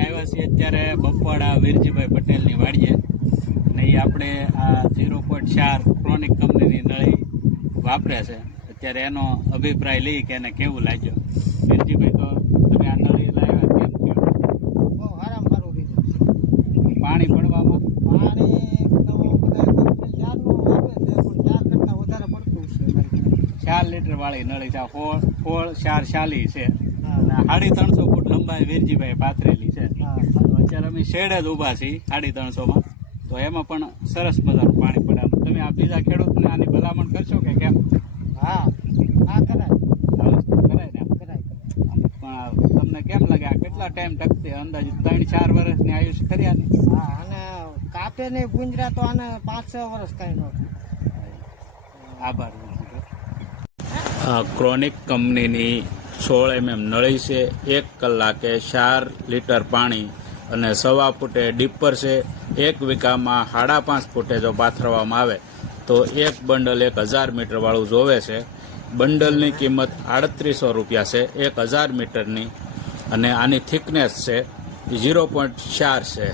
આવ્યા છીએ અત્યારે બપવાડા વીરજીભાઈ પટેલની વાડીએ ને એ આપણે આ 0.4 ક્રોનિક કંપનીની નળી વાપરે છે. અત્યારે એનો અભિપ્રાય લઈ કે એને કેવું લાગ્યો. વીરજીભાઈ, તો તમે આ નળી લાવ્યા કેમ થયું? બહુ સારું રીઝલ્ટ. પાણી પડવામાં પાણી તો બધા કંપની 4નું આપે છે, પણ 4 કરતાં વધારે પડતું છે. 4 લીટર વાળી નળી છે. ફોળ 4 શાલી છે. હા. 350 ફૂટ લંબાઈ વીરજીભાઈ પાથરેલી છે. હા. અત્યારે અમે શેડ જ ઊભા છીએ 350માં, તો એમાં પણ સરસ મજાનું પાણી પડે. તમે આ બીજા ખેડૂતને આની ભલામણ કરશો કે કેમ? હા, હા કરાય. આ વસ્તુ કરાય ને? કરાય. પણ તમને કેમ લાગે આ કેટલા ટાઈમ ટકશે? અંદાજે 3-4 વર્ષની આયુષ્ય ખરી આની? હા, અને કાપે નહીં ગુંજરા તો આને 5-6 વર્ષ કાંઈ ન થાય. આભાર. ક્રોનિક કંપનીની 16 mm નળી છે. 1 કલાકે 4 લીટર પાણી અને 1.25 ફૂટે ડીપર છે. 1 વીઘામાં 5.5 ફૂટે જો પાથરવામાં આવે તો એક બંડલ 1000 મીટર વાળું જોવે છે. બંડલની કિંમત 3800 રૂપિયા છે 1000 મીટરની, અને આની થિકનેસ છે 0.4 છે.